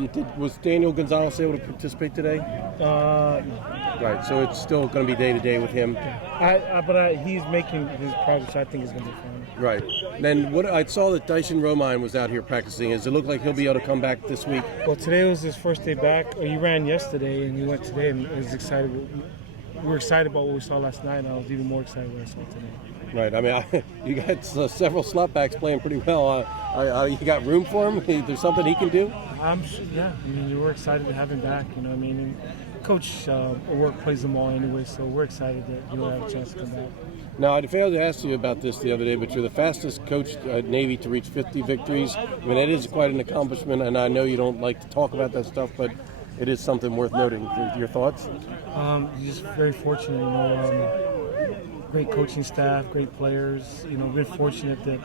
Was Daniel Gonzalez able to participate today? Right, so it's still going to be day-to-day with him. But he's making his progress. I think it's going to be fine. Right. Then what I saw that Dyson Romine was out here practicing. Does it look like he'll be able to come back this week? Well, today was his first day back. He ran yesterday, and he went today, and was excited. We were excited about what we saw last night, and I was even more excited what I saw today. Right. I mean, you got several slot backs playing pretty well. You got room for him? There's something he can do? Yeah. I mean, we're excited to have him back. You know what I mean? And Coach O'Rourke plays them all anyway, so we're excited that he'll have a chance to come back. Now, I failed to ask you about this the other day, but you're the fastest coach at Navy to reach 50 victories. I mean, it is quite an accomplishment, and I know you don't like to talk about that stuff, but it is something worth noting. Your thoughts? Just very fortunate, you know. Great coaching staff, great players. You know, been fortunate that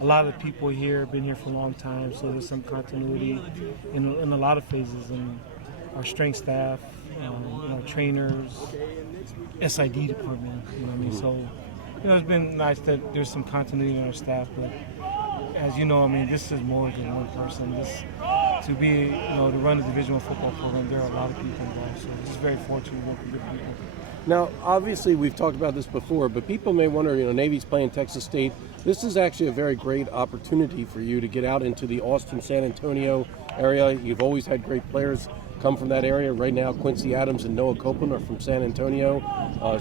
a lot of the people here have been here for a long time, so there's some continuity in a lot of phases. And our strength staff, our trainers, SID department. You know what I mean? So, you know, it's been nice that there's some continuity in our staff, but as you know, I mean, this is more than one person. To run a Division I football program, there are a lot of people involved. So this is very fortunate to work with good people. Now, obviously, we've talked about this before, but people may wonder, you know, Navy's playing Texas State. This is actually a very great opportunity for you to get out into the Austin, San Antonio area. You've always had great players come from that area. Right now, Quincy Adams and Noah Copeland are from San Antonio.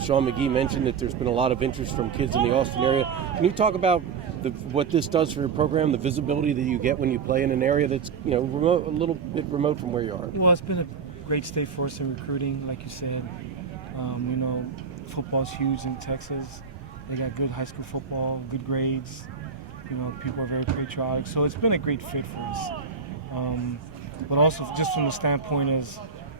Sean McGee mentioned that there's been a lot of interest from kids in the Austin area. Can you talk about what this does for your program, the visibility that you get when you play in an area that's, you know, remote, a little bit remote from where you are? Well, it's been a great state for us in recruiting, like you said. You know, football's huge in Texas. They got good high school football, good grades. You know, people are very patriotic. So it's been a great fit for us. But also just from the standpoint is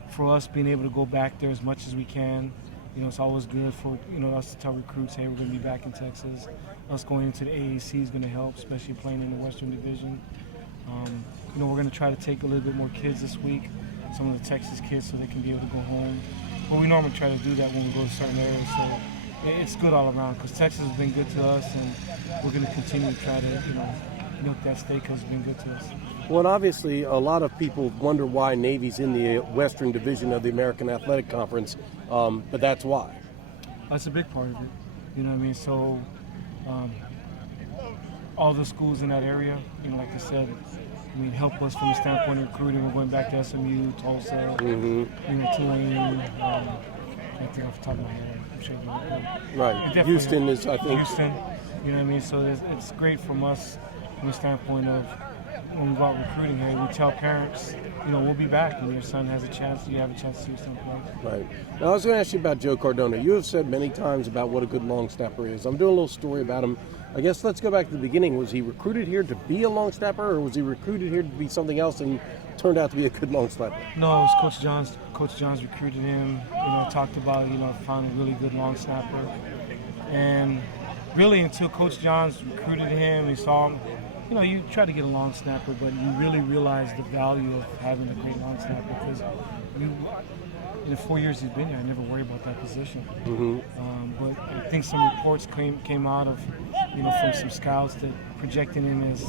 for us being able to go back there as much as we can. You know, it's always good for, you know, us to tell recruits, hey, we're going to be back in Texas. Us going into the AAC is going to help, especially playing in the Western Division. You know, we're going to try to take a little bit more kids this week, some of the Texas kids, so they can be able to go home. But we normally try to do that when we go to certain areas. So it's good all around because Texas has been good to us, and we're going to continue to try to, you know, milk that state because it's been good to us. Well, and obviously, a lot of people wonder why Navy's in the Western Division of the American Athletic Conference, but that's why. That's a big part of it. You know what I mean? So all the schools in that area, you know, like I said, I mean, help us from the standpoint of recruiting. We're going back to SMU, Tulsa, you know, Tulane. I think off the top of my head, I'm sure. Right. Houston is, I think. Houston, you know what I mean? So it's great from us from the standpoint of when we go out recruiting here, we tell parents, you know, we'll be back and your son has a chance, you have a chance to see your son play. Right. Now, I was going to ask you about Joe Cardona. You have said many times about what a good long snapper is. I'm doing a little story about him. I guess let's go back to the beginning. Was he recruited here to be a long snapper, or was he recruited here to be something else and turned out to be a good long snapper? No, it was Coach Johns. Coach Johns recruited him. You know, talked about, you know, found a really good long snapper. And really until Coach Johns recruited him, he saw him, you know, you try to get a long snapper, but you really realize the value of having a great long snapper because in the 4 years he's been here, I never worried about that position. But I think some reports came out of, you know, from some scouts that projecting him as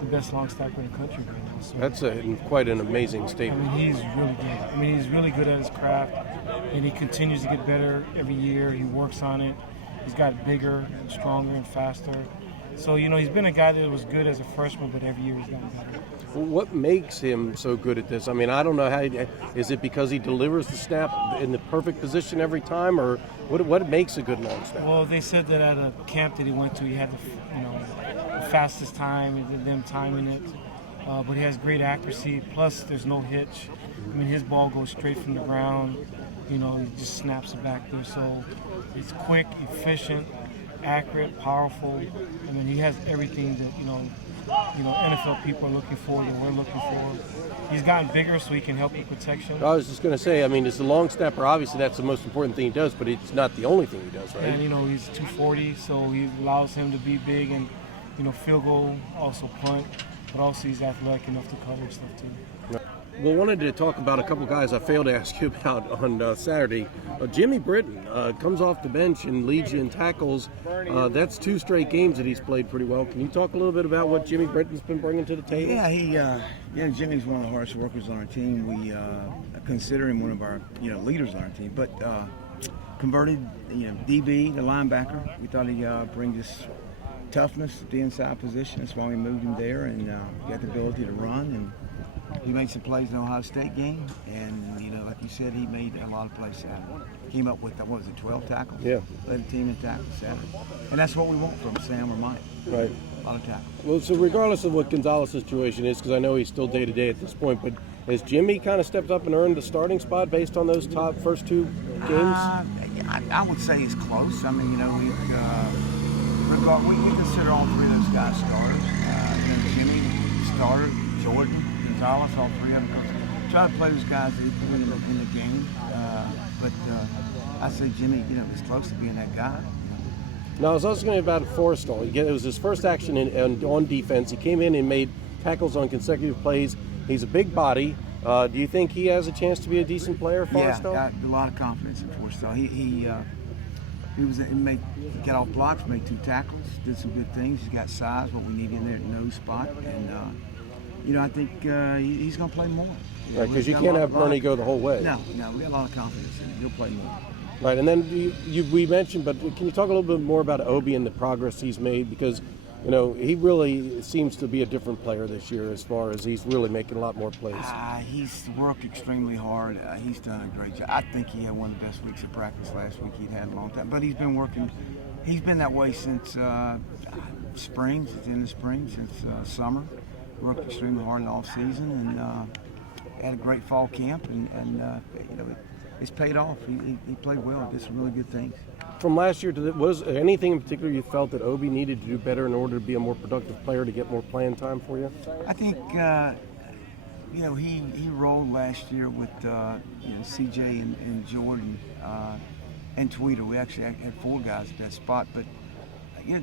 the best long snapper in the country right now. So, that's quite an amazing statement. I mean, he's really good. I mean, he's really good at his craft, and he continues to get better every year. He works on it. He's got bigger, and stronger, and faster. So, you know, he's been a guy that was good as a freshman, but every year he's gotten better. Well, what makes him so good at this? I mean, I don't know how. Is it because he delivers the snap in the perfect position every time, or what makes a good long snap? Well, they said that at a camp that he went to, he had the fastest time, and them timing it. But he has great accuracy. Plus, there's no hitch. I mean, his ball goes straight from the ground. You know, he just snaps it back there. So it's quick, efficient, accurate, powerful. I mean, he has everything that you know, NFL people are looking for, that we're looking for. He's gotten bigger so he can help with protection. I was just going to say, I mean, as a long snapper, obviously that's the most important thing he does, but it's not the only thing he does, right? And, you know, he's 240, so he allows him to be big and, you know, field goal, also punt, but also he's athletic enough to cover stuff too. Well, wanted to talk about a couple guys I failed to ask you about on Saturday. Jimmy Britton comes off the bench and leads you in tackles. That's 2 straight games that he's played pretty well. Can you talk a little bit about what Jimmy Britton's been bringing to the table? Yeah, Jimmy's one of the hardest workers on our team. We consider him one of our leaders on our team. But converted DB to linebacker. We thought he brings us toughness at the inside position. That's why we moved him there, and got the ability to run. And he made some plays in the Ohio State game, and like you said, he made a lot of plays Saturday. Came up with 12 tackles. Yeah. Led the team in tackles Saturday, and that's what we want from Sam or Mike. Right. A lot of tackles. Well, so regardless of what Gonzalez's situation is, because I know he's still day to day at this point, but has Jimmy kind of stepped up and earned the starting spot based on those top first 2 games? I would say it's close. I mean, we consider all 3 of those guys starters. Jimmy starter, Jordan, Gonzalez, all 3 of them. Try to play those guys in the game. But I say Jimmy, is close to being that guy. Now, I was also going to about Forrestal. It was his first action on defense. He came in and made tackles on consecutive plays. He's a big body. Do you think he has a chance to be a decent player, Forrestal? Yeah, got a lot of confidence in Forrestal. He got off blocks, made 2 tackles, did some good things. He's got size, what we need in there at nose spot, and I think he's going to play more. Right, because you can't have Bernie go the whole way. No, we got a lot of confidence in him. He'll play more. Right, and then we mentioned, but can you talk a little bit more about Obi and the progress he's made? Because, he really seems to be a different player this year as far as he's really making a lot more plays. He's worked extremely hard. He's done a great job. I think he had one of the best weeks of practice last week he'd had in a long time. But he's been working. He's been that way since spring, since the end of spring, since summer. Worked extremely hard in the off season and had a great fall camp, and it's paid off. He played well, did some really good things. From last year, was there anything in particular you felt that Obi needed to do better in order to be a more productive player to get more playing time for you? I think he rolled last year with CJ and Jordan and Tweeter. We actually had 4 guys at that spot, but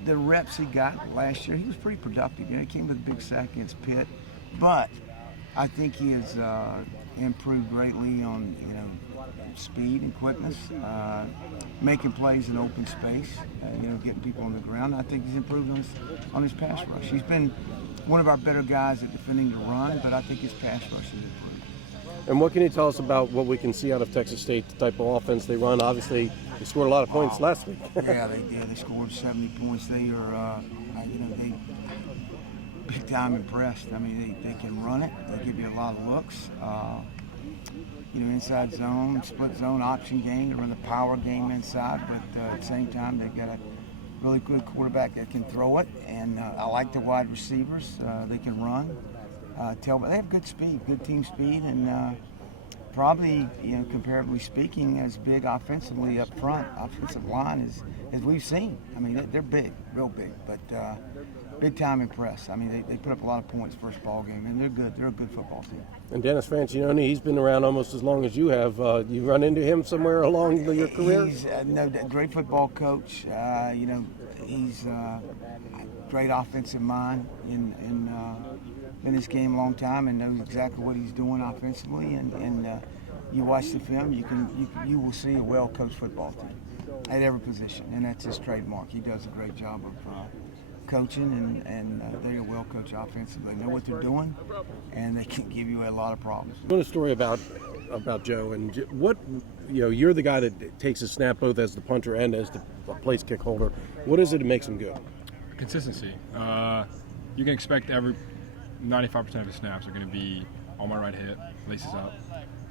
the reps he got last year, he was pretty productive. He came with a big sack against Pitt, but I think he has improved greatly on speed and quickness, making plays in open space, getting people on the ground. I think he's improved on his pass rush. He's been one of our better guys at defending the run, but I think his pass rush has improved. And what can you tell us about what we can see out of Texas State, the type of offense they run? Obviously, they scored a lot of points last week. Yeah, they did. They scored 70 points. They are, they big time impressed. I mean, they can run it. They give you a lot of looks. Inside zone, split zone, option game. They run the power game inside, but at the same time, they've got a really good quarterback that can throw it. And I like the wide receivers. They can run. They have good speed, good team speed, and probably, comparatively speaking, as big offensively up front, offensive line as we've seen. I mean, they're big, real big, but big time impressed. I mean, they put up a lot of points first ball game, and they're good. They're a good football team. And Dennis Francione, he's been around almost as long as you have. You run into him somewhere along your career? He's a great football coach. He's a great offensive mind in this game a long time and knows exactly what he's doing offensively. And you watch the film, you will see a well-coached football team at every position, and that's his trademark. He does a great job of coaching, and they're well coached offensively. They know what they're doing, and they can give you a lot of problems. I want a story about Joe and what you're the guy that takes a snap both as the punter and as the place kick holder. What is it that makes him good? Consistency. You can expect 95% of his snaps are going to be on my right hip, laces up,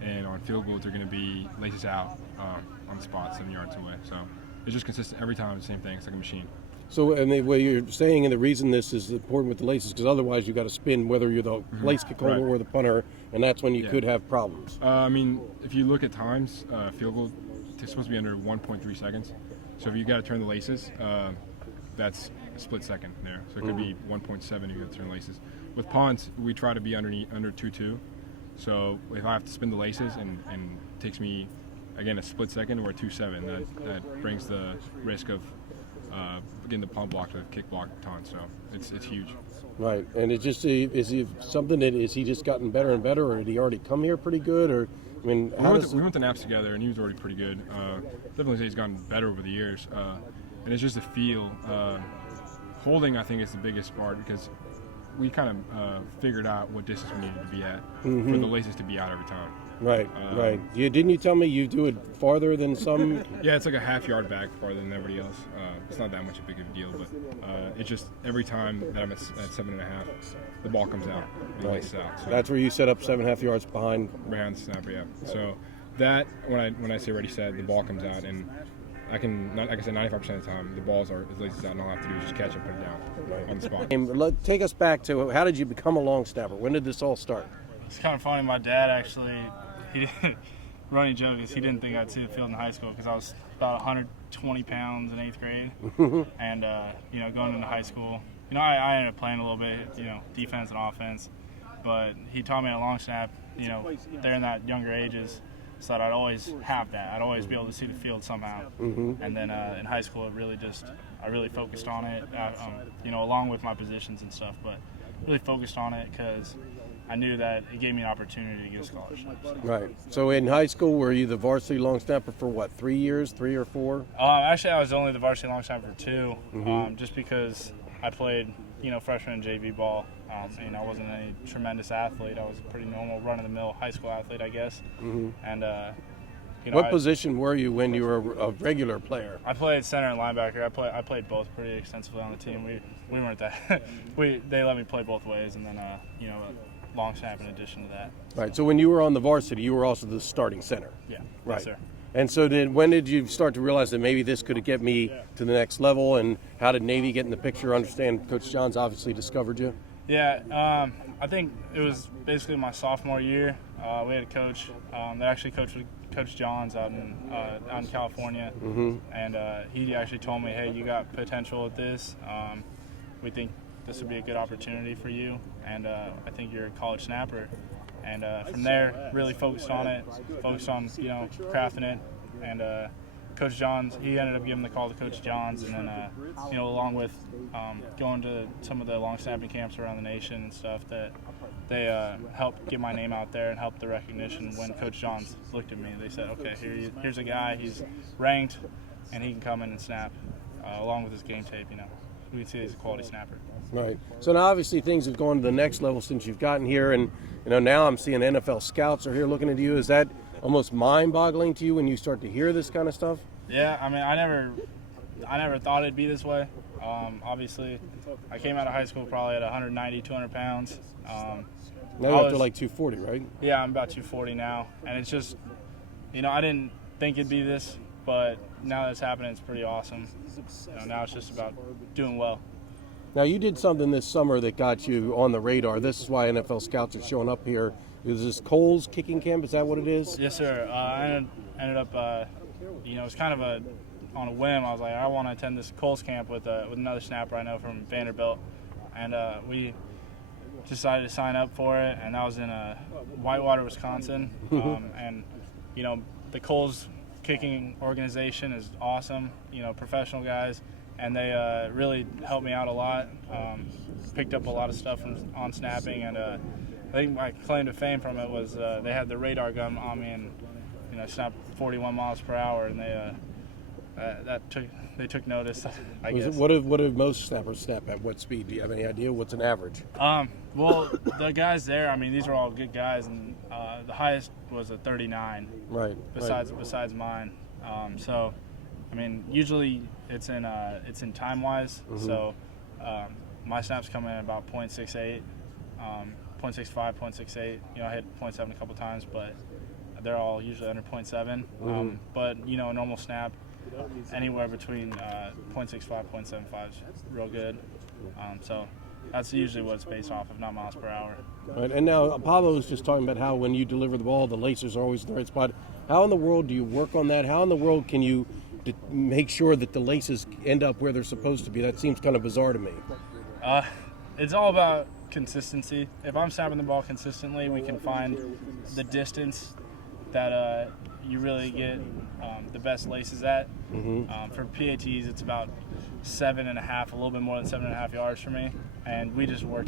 and on field goals they're going to be laces out on the spot 7 yards away. So it's just consistent every time. The same thing. It's like a machine. So, and the way you're saying, and the reason this is important with the laces, because otherwise you got to spin whether you're the place kick holder or the punter, and that's when you could have problems. I mean, if you look at times, field goal it's supposed to be under 1.3 seconds. So if you got to turn the laces, that's a split second there. So it could be 1.7 you got to turn laces. With punts, we try to be under 2.2. So if I have to spin the laces and it takes me again a split second or a 2.7, that brings the risk of getting the pump block to kick block a ton. So it's huge. Right, and it's just is he something that is he just gotten better and better, or did he already come here pretty good, or I mean, we went to Naps together, and he was already pretty good. Definitely say he's gotten better over the years, and it's just a feel. Holding, I think, is the biggest part because we kind of figured out what distance we needed to be at for the laces to be out every time. Right, right. Didn't you tell me you do it farther than some? Yeah, it's like a half yard back farther than everybody else. It's not that much a big of a deal, but it's just every time that I'm at 7.5, the ball comes out and laces out. So that's where you set up 7.5 yards behind the snapper, yeah. So that when I say ready set, the ball comes out, and I can, like I said, 95% of the time the balls are as laces out, and all I have to do is just catch it and put it down on the spot. And take us back to how did you become a long snapper? When did this all start? It's kind of funny. My dad actually, running joke is he didn't think I'd see the field in high school because I was about 120 pounds in 8th grade, and going into high school, I ended up playing a little bit, defense and offense, but he taught me a long snap, there in that younger ages, so that I'd always have that. I'd always be able to see the field somehow. And then in high school, I really focused on it, along with my positions and stuff, but really focused on it because I knew that it gave me an opportunity to get a scholarship. So. Right. So in high school, were you the varsity long snapper for what, 3 years, 3 or 4? Actually, I was only the varsity long snapper for 2, just because I played, freshman and JV ball. I wasn't any tremendous athlete. I was a pretty normal, run-of-the-mill high school athlete, I guess. And what position were you when you were a regular player? I played center and linebacker. I played both pretty extensively on the team. We weren't that. They let me play both ways, and then long snap in addition to that. Right. So when you were on the varsity, you were also the starting center. Yeah. Right. Yes, sir. And so when did you start to realize that maybe this could get me to the next level? And how did Navy get in the picture? Understand Coach Johns obviously discovered you. Yeah. I think it was basically my sophomore year. We had a coach that actually coached with Coach Johns out in California, and he actually told me, "Hey, you got potential at this. We think this would be a good opportunity for you, and I think you're a college snapper." And from there, really focused on crafting it. And Coach Johns, he ended up giving the call to Coach Johns, and then along with going to some of the long snapping camps around the nation and stuff, that they helped get my name out there and helped the recognition. When Coach Johns looked at me, they said, "Okay, here's a guy. He's ranked, and he can come in and snap along with his game tape. We can see he's a quality snapper." Right. So now obviously things have gone to the next level since you've gotten here, and now I'm seeing NFL scouts are here looking at you. Is that almost mind-boggling to you when you start to hear this kind of stuff? Yeah, I mean, I never thought it'd be this way. Obviously, I came out of high school probably at 190, 200 pounds. Now you're up to like 240, right? Yeah, I'm about 240 now, and it's just, I didn't think it'd be this, but now that it's happening, it's pretty awesome. Now it's just about doing well. Now, you did something this summer that got you on the radar. This is why NFL scouts are showing up here. Is this Cole's kicking camp? Is that what it is? Yes, sir. I ended up, it was kind of on a whim. I was like, I want to attend this Cole's camp with another snapper I know from Vanderbilt. And we decided to sign up for it, and that was in Whitewater, Wisconsin. And, the Cole's kicking organization is awesome, professional guys. And they really helped me out a lot, picked up a lot of stuff on snapping, and I think my claim to fame from it was they had the radar gun on me and snapped 41 miles per hour, and they took notice, I guess. What do most snappers snap at? What speed? Do you have any idea? What's an average? Well, the guys there, I mean, these are all good guys, and the highest was a 39. Right. Besides mine, so. I mean, usually it's in time wise. So my snaps come in about 0.68, 0.65, 0.68. I hit 0.7 a couple times, but they're all usually under 0.7. But a normal snap, anywhere between 0.65, 0.75 is real good. So that's usually what it's based off of, not miles per hour. Right. And now Apollo was just talking about how when you deliver the ball, the laces are always in the right spot. How in the world do you work on that? How in the world can you make sure that the laces end up where they're supposed to be? That seems kind of bizarre to me. It's all about consistency. If I'm snapping the ball consistently, we can find the distance that you really get the best laces at. For PATs, it's about 7.5, a little bit more than 7.5 yards for me, and we just work.